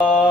La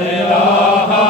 ilaha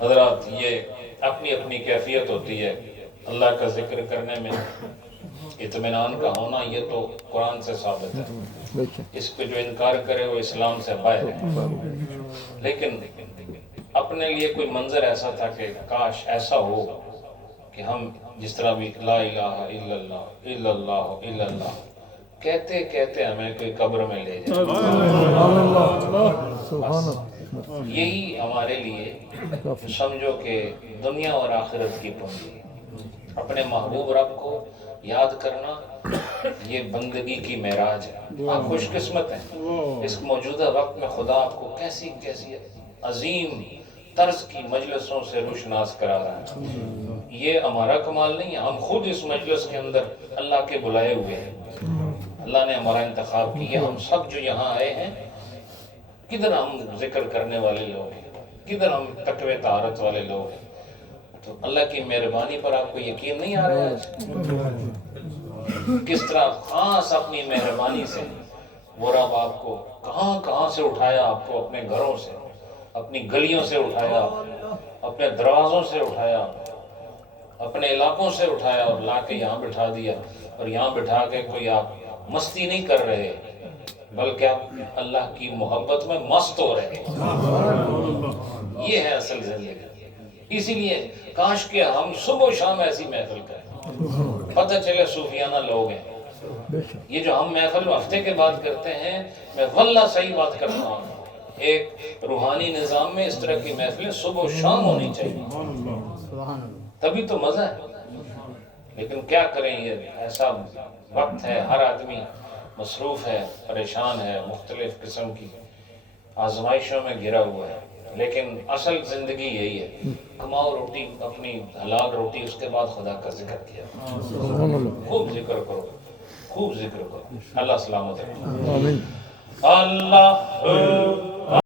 हज़रात, ये अपनी अपनी कैफियत होती है अल्लाह का जिक्र करने में इत्मीनान का होना। ये तो कुरान से साबित है। इसको जो इनकार करे वो इस्लाम से बाहर है। लेकिन अपने लिए कोई मंजर ऐसा था कि काश ऐसा हो कि हम जिस तरह भी ला इलाहा इल्लल्लाह इल्लल्लाह इल्लल्लाह कहते कहते हमें कोई कब्र में ले जाए। यही हमारे लिए समझो कि दुनिया और आखिरत की पूंजी। अपने महबूब रब को याद करना ये बंदगी की मेराज है। आप खुशकिस्मत हैं, इस मौजूदा वक्त में खुदा आपको कैसी कैसी अजीम तर्ज की मजलिसों से रुशनास करा रहा है। ये हमारा कमाल नहीं है, हम खुद इस मजलिस के अंदर अल्लाह के बुलाए हुए हैं। अल्लाह ने हमारा इंतखाब किया। हम सब जो यहाँ आए हैं, किधर हम जिक्र करने वाले लोग हैं, किधर हम तकवे तारत वाले लोग हैं। तो अल्लाह की मेहरबानी पर आपको यकीन नहीं आ रहा है किस तरह खास अपनी मेहरबानी से वो रब आपको कहाँ कहाँ से उठाया, आपको अपने घरों से, अपनी गलियों से उठाया, अपने दरवाज़ों से उठाया, अपने इलाकों से उठाया और ला के यहाँ बिठा दिया। और यहाँ बिठा के कोई आप मस्ती नहीं कर रहे, बल्कि आप अल्लाह की मोहब्बत में मस्त हो रहे। ये है असल जिंदगी। इसीलिए काश के हम सुबह शाम ऐसी महफिल करें। पता चले सूफियाना लोग हैं। ये जो हम महफिल हफ्ते के बाद करते हैं, मैं वल्लाह सही बात करता हूँ, एक रूहानी निज़ाम में इस तरह की महफिलें सुबह शाम होनी चाहिए, तभी तो मज़ा है। लेकिन क्या करें, ये ऐसा वक्त है, हर आदमी मसरूफ़ है, परेशान है, मुख्तलिफ किस्म की आजमाइशों में घिरा हुआ है। लेकिन असल ज़िंदगी यही है, कमाओ रोटी, अपनी हलाल रोटी, उसके बाद खुदा का जिक्र किया। खूब जिक्र करो, खूब जिक्र करो। अल्लाह सलामत रखे। अल्लाह